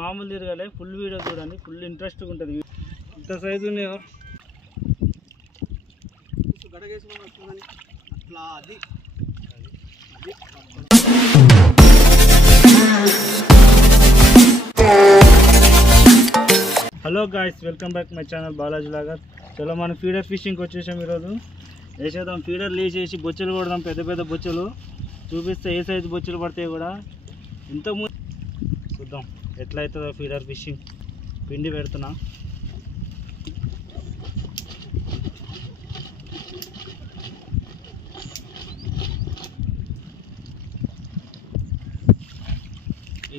మామూలు తిరగాలి, full video చూడండి, ఫుల్ ఇంట్రెస్ట్గా ఉంటుంది. ఇంత సైజు ఉన్నాయో అట్లా. అది hello guys, welcome back my channel Balaji vlogger. చలో మనం ఫీడర్ ఫిషింగ్కి వచ్చేసాం. ఈరోజు వేసేద్దాం, ఫీడర్ లేచేసి బొచ్చెలు కొడదాం. పెద్ద పెద్ద బొచ్చెలు చూపిస్తే ఏ సైజు బొచ్చెలు పడతాయి కూడా. ఇంతకుముందు చూద్దాం ఎట్లా అవుతుందో ఫీడర్ ఫిషింగ్. పిండి పెడుతున్నా.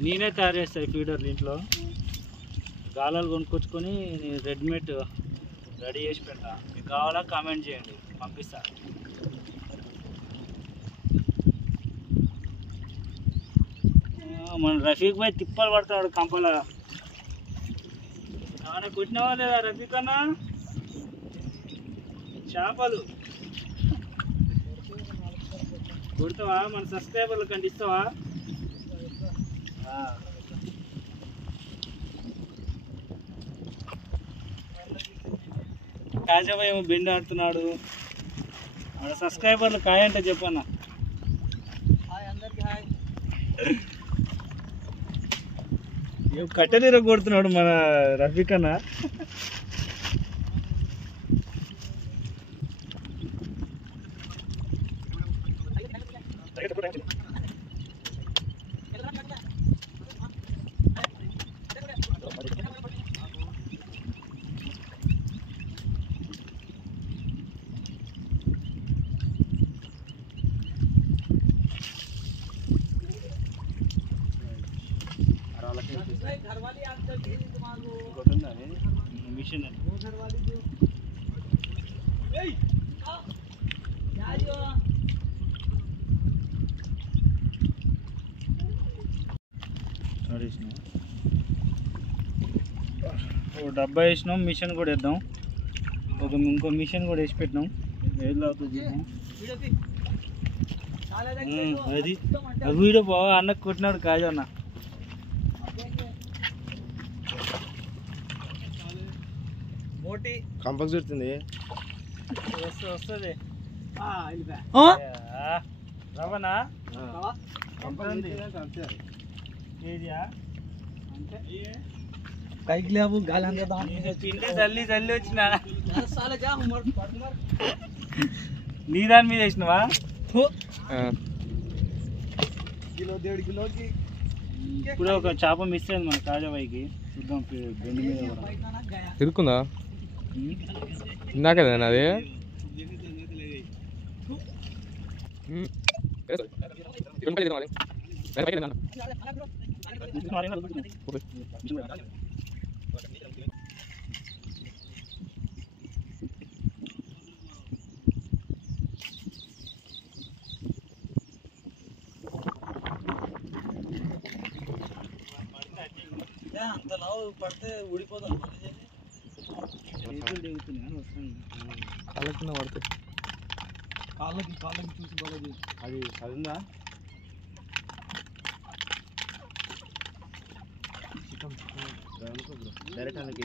నేనే తయారు చేస్తాను ఫీడర్లు ఇంట్లో. గాలాలు కొనుక్కొచ్చుకొని రెడీమేడ్ రెడీ చేసి పెడతా. మీకు కావాలా కామెంట్ చేయండి, పంపిస్తా. మన రఫీక్ భాయ్ తిప్పలు పడతాడు కంపల. ఏమైనా కొట్టినావా లేదా రఫీక్ అన్న? చేపలు కొడతావా? మన సబ్స్క్రైబర్లు కంటే ఇస్తావా? కాజాబాయ్ ఏమో బెండ్ ఆడుతున్నాడు. మన సబ్స్క్రైబర్లు కాయ అంటే చెప్పన్నా. కట్టెలీర కొడుతున్నాడు మన రఫీక్ అన్న. మిషన్ ఓ డబ్బా వేసినాం. మిషన్ కూడా వేద్దాం. ఇంకో మిషన్ కూడా వేసి పెట్టినాం. ఏది అవుతుంది అది. వీడియో బాగా అన్నకు కొట్టినాడు కాజు అన్న. కంపల్సరీ వస్తుంది. వస్తుంది రవనా కైకి లేవు గాలి పిండి చల్లి చల్లి వచ్చిన నీ దాని మీద వేసినవా? ఇప్పుడు ఒక చేప మిస్ అయింది మన కాజాబాయికి. చూద్దాం బెండి మీద తిరుక్కుందా ఇందాకదేనా అది? అంత లావు పడితే ఊడిపోదాం. కాళ్ళ పడుతుంది. కాళ్ళకి చూసి బాగా అది చదివిందా? డైరెక్ట్ అలాగే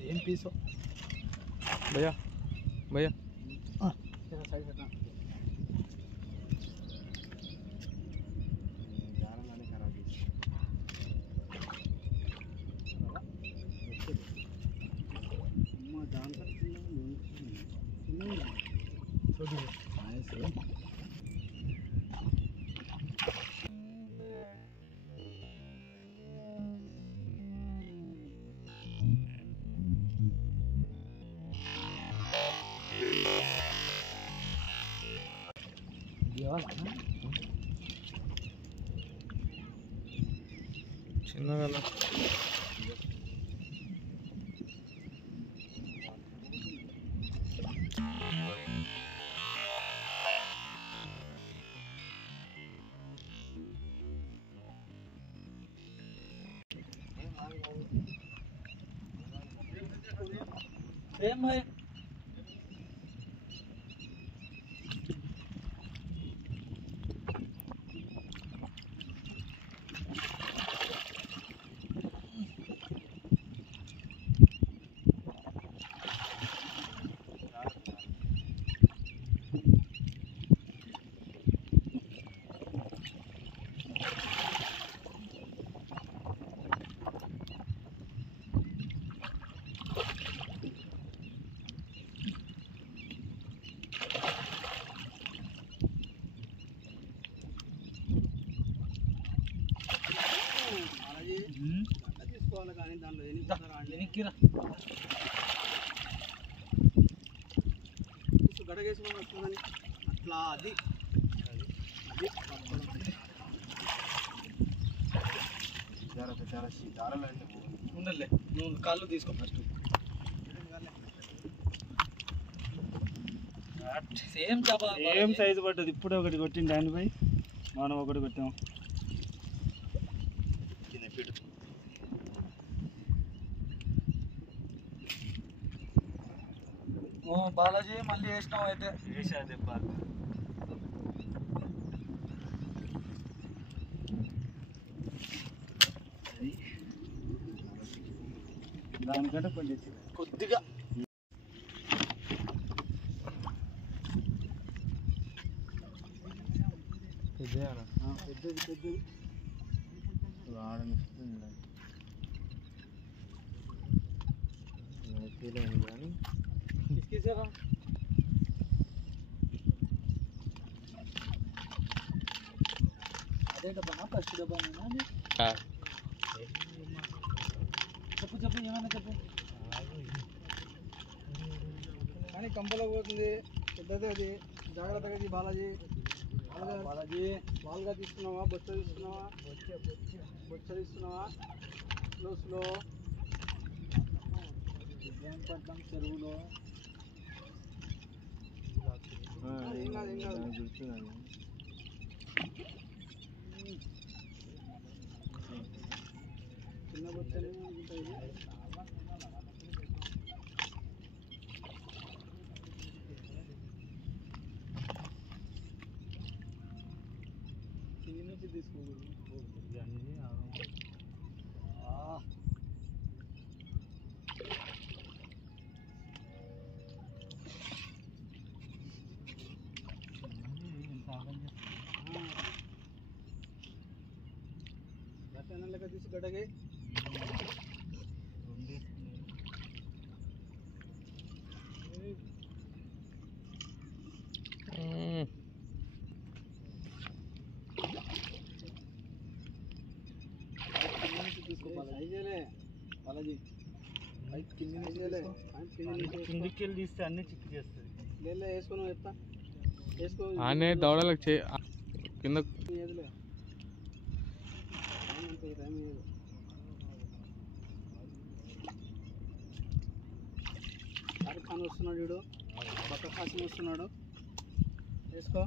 सेम पीस हो भैया भैया साइड हटना చిన్నగా सेम है తీసుకోవాలి కానీ దాంట్లో ఎనికిరా గడగేసుకొని వస్తుందని అట్లా అది ఉండలే నువ్వు కాళ్ళు తీసుకో ఫస్ట్ సేమ్ చేప ఏం సైజు పడ్డది ఇప్పుడే ఒకటి కొట్టింది దానిపై మనం ఒకటి కొట్టాం ఓ బాలాజీ మళ్ళీ వేసినావు అయితే వేసా దెబ్బ దానికంటే కొంచెం కొద్దిగా పెద్దది పెద్దది తీసుకేసారా అదే డబ్బా ఫస్ట్ డబ్బా చెప్పు చెప్పు ఏమైనా చెప్పు కానీ కంపలో పోతుంది పెద్దది అది జాగ్రత్తగా ఇది బాలాజీ బాలాజీ బాల్గా తీసుకున్నావా బొచ్చ తీసుకున్నావా బొచ్చ తీసుకున్నావా స్లో స్లో పడ్డాం చెరువులో ఏం కాదు ఏం కాదు చిన్న బొచ్చలే ఉంటుంది కింది నుంచి తీసుకోకూడదు లెక్క తీసి గడ్డకి బాలాజీ కిందికి వెళ్ళి తీస్తే అన్ని చిక్కు చేస్తుంది లేదు వేసుకొని చెప్తా వేసుకో ఆనే దౌడలకు కింద ఏదిలే టైం లేదు షారుఖ్ ఖాన్ వస్తున్నాడు వీడు బక్క ఖాసిం వస్తున్నాడు వేసుకో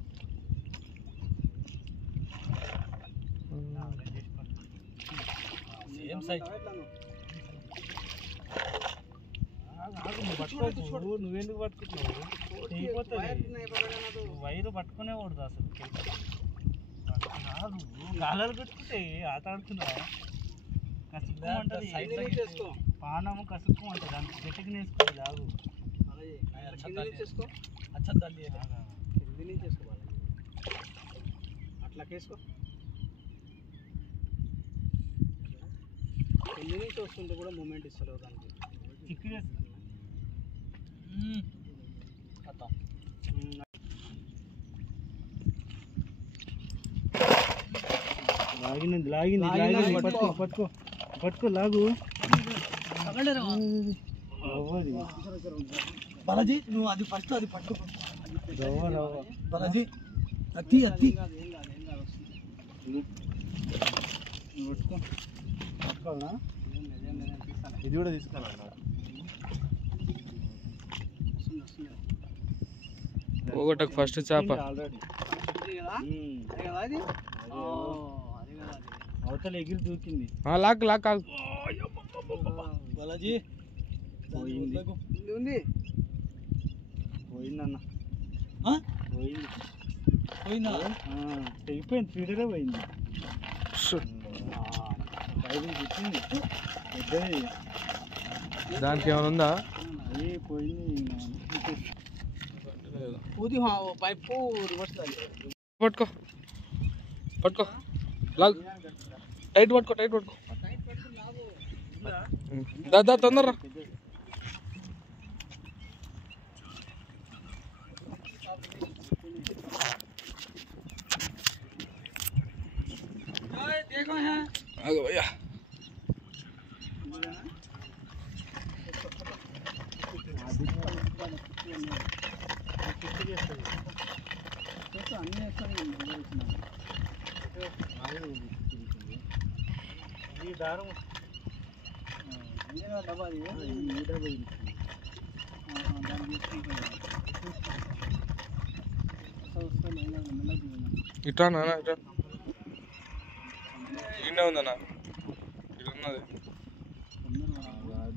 నువ్వెందుకు పట్టుకుంటున్నావు వైరు పట్టుకునే కూడదు అసలు గాలాలు కొట్టుకుంటే ఆట ఆడుతున్నావా కసుక్కోమంటది పానము కసుక్కోమంటది దానికి గట్టిగా నేసుకోవాలి లాగు చేసుకో కింది నుంచి వేసుకో అట్లా కేసుకో కింది నుంచి వస్తుంటే కూడా మూమెంట్ ఇస్తలేవు దానికి చిక్కు చేస్తుంది లాగినది లాగింది లాగింది పట్టుకో పట్టుకో పట్టుకో లాగు బాలాజీ నువ్వు అది ఫస్ట్ అది పట్టుకో బాలాజీ అత్తి అత్తి ఏం కాదు వస్తుంది పట్టుకో పట్టుకోవాలా ఏం లేదు తీస్తాను ఇది కూడా తీసుకోవాలన్నా పోగొట్టకు ఫస్ట్ చేప ఆల్రెడీ కదా అది అవతల ఎగిరి దూకింది లాక్ లాక్ ఆగు. బాలాజీ పోయింది ఉంది పోయిందన్న పోయింది పోయిందా తెగిపోయింది ఫీడరే పోయింది షు. ఐదు గుచ్చింది పెద్దది దానికి ఏమైనా ఉందా అది పోయింది ఊది పైపు రివర్స్ పట్టుకో పట్టుకో లాగ్ టైట్ పట్టుకో టైట్ పట్టుకో దా తొందరరా ఆగు భయ్యా అన్నీ ఈ దారం డబ్బా అది ఇట్లా నాన్న ఇట్లా ఇన్నే ఉందన్నా ఇక్కడ ఉన్నది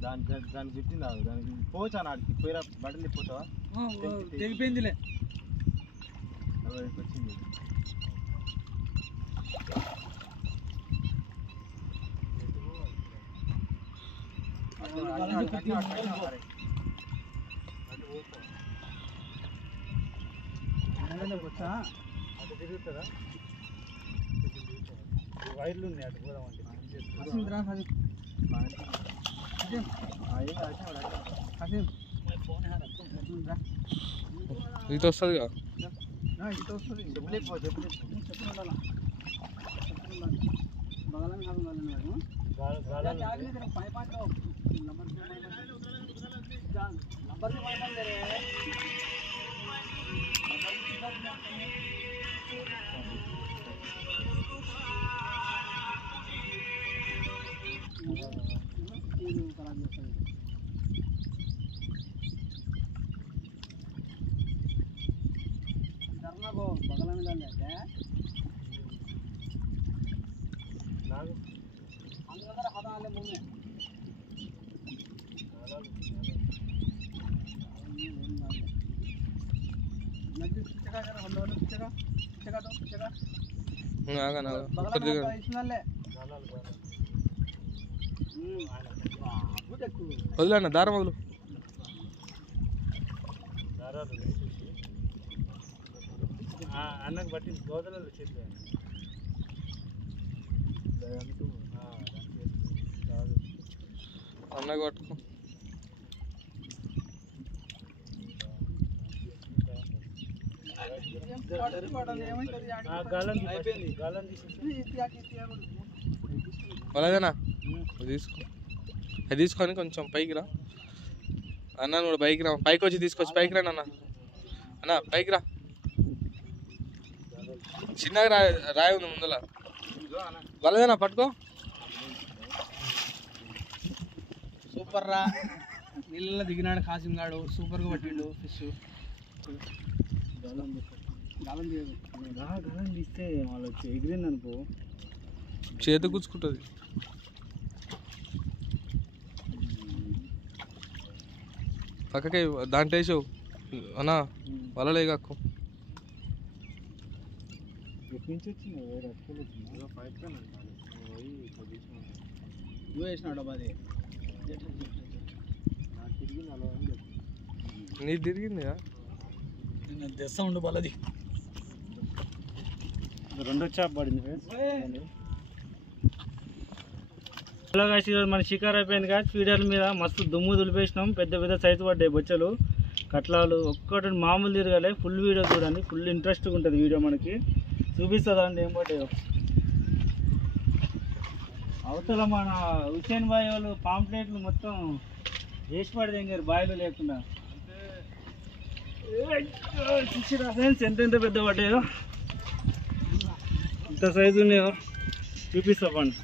దానికి చుట్టింది దానికి పోవచ్చా నాటికి పోయిరా బట్టలు పోతావా తెగిపోయిందిలే వచ్చింది వచ్చా అటు తిరుగుతారా వైర్లు ఉన్నాయి అటు పోదామంటే ఇది వస్తుంది కదా ఇటు వస్తుంది చెప్పలేకపో చెప్పులు ఉండాలా బగలని కాదు बगल में डाल देते हैं अंदर हवा वाले मुंह में नदी पिचका कर हम लोग पिचका पिचका तो पिचका आगा ना बगल में इसमें ले వదిలేన్న దారం వదులు అన్నకు బట్టి గోదలలో చేతి అన్నకు పట్టుకో అలాగేనా తీసుకో అది తీసుకొని కొంచెం పైకి రా అన్న కూడా పైకి రా పైకి వచ్చి తీసుకొచ్చి పైకి రా అన్న అన్న పైకి రా చిన్నగా రాయి ఉంది ముందల వలదేనా పట్టుకో సూపర్ రా నీళ్ళలో దిగినాడు కాసిం గాడు సూపర్గా పట్టిండు ఫిష్ గాలం తీస్తే వాళ్ళు ఎగిరింది అనుకో చేతి గుచ్చుకుంటుంది పక్కకి దాంట్లో వేసావు అన్నా వలలే కాకు నుంచి వచ్చింది వేరే అసలు వచ్చింది పైప్ నువ్వు వేసినావు డబ్బా అది తిరిగింది అలా నీ తిరిగింది నేను తెస్తా ఉండు బలది రెండో చేప పడింది హలో గాయస్ ఈరోజు మన షికార్ అయిపోయింది కదా ఫీడర్ల మీద మస్తు దుమ్ము దులిపేసినాం పెద్ద పెద్ద సైజు పడ్డాయి బొచ్చలు కట్లాలు ఒక్కటి మామూలు తిరగాలి ఫుల్ వీడియో చూడండి ఫుల్ ఇంట్రెస్ట్గా ఉంటుంది వీడియో మనకి చూపిస్తుందండి ఏం పడ్డాయో అవతల మన హుసేన్ బాయ్ వాళ్ళు పాంప్లెట్లు మొత్తం వేసి పడదేంగారు బాయిలు లేకుండా చూసిరా ఫ్రెండ్స్ ఎంతెంత పెద్ద పడ్డాయో ఇంత సైజు ఉన్నాయో చూపిస్తా పండి.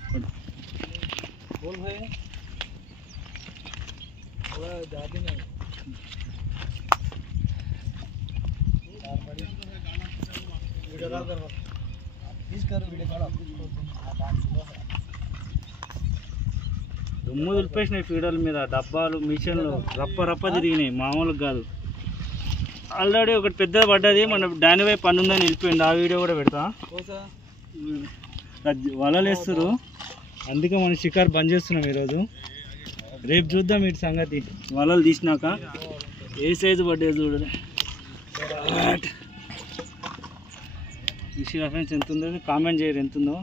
దుమ్ము దులిపేసినాయి ఫీడర్ల మీద, డబ్బాలు మిషన్లు రప్ప తిరిగినాయి, మామూలుగా కాదు. ఆల్రెడీ ఒకటి పెద్దది పడ్డది, మన దాని వైపు పని ఉందని వెళ్ళిపోయింది, ఆ వీడియో కూడా పెడతా. వలలు వేస్తారు, అందుకే మనం షికారు బంద్ చేస్తున్నాం ఈరోజు. రేపు చూద్దాం వీటి సంగతి. వలలు తీసినాక ఏ సైజు పడ్డది చూడండి. విషయం ఫ్రెండ్స్ ఎంత ఉందో కామెంట్ చేయరు, ఎంత ఉందో.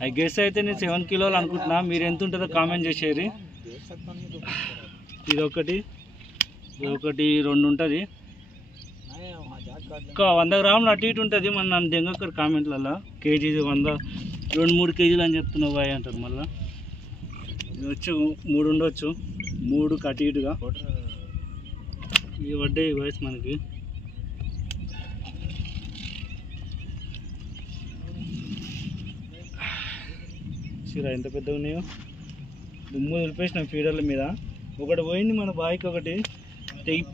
అది గెస్ అయితే నేను 7 కిలోలు అనుకుంటున్నా, మీరు ఎంత ఉంటుందో కామెంట్ చేసేది. ఇది ఒకటి 2 ఉంటుంది, ఒక 100 గ్రాములు అటు ఇటు ఉంటుంది. మన నన్ను దెంగక్కడ కామెంట్లలో కేజీ 100 2-3 కేజీలు అని చెప్తున్నావు బాయ్ అంటారు. మళ్ళీ ఇది వచ్చి 3 ఉండొచ్చు, 3 అటు ఇటుగా ఇవి పడ్డాయి వయసు మనకి. చూరా ఎంత పెద్దగా ఉన్నాయో, దుమ్ము దులిపేసిన ఫీడర్ల మీద. ఒకటి పోయింది మన బాయికి, ఒకటి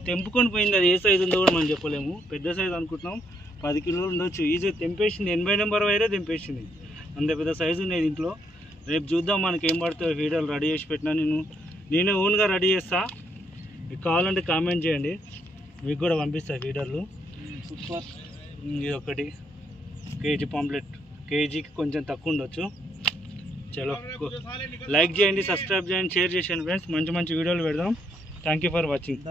తెంపుకొని పోయింది. అది ఏ సైజు ఉందో కూడా మనం చెప్పలేము, పెద్ద సైజు అనుకుంటున్నాం, 10 కిలోలు ఉండొచ్చు. ఈజీ తెంపేసింది, 80 నెంబర్ వైరే తెంపేసింది, అంత పెద్ద సైజు ఉన్నాయి దీంట్లో. రేపు చూద్దాం మనకి ఏం పడుతుందో. ఫీడర్లు రెడీ చేసి పెట్టినా, నేనే ఓన్గా రెడీ చేస్తా. మీకు కావాలంటే కామెంట్ చేయండి, మీకు కూడా పంపిస్తా ఫీడర్లు. ఇది ఒకటి కేజీ పాంప్లెట్, కేజీకి కొంచెం తక్కువ ఉండొచ్చు. చలో లైక్ చేయండి, సబ్స్క్రైబ్ చేయండి, షేర్ చేయండి ఫ్రెండ్స్. మంచి వీడియోలు పెడదాం. Thank you for watching.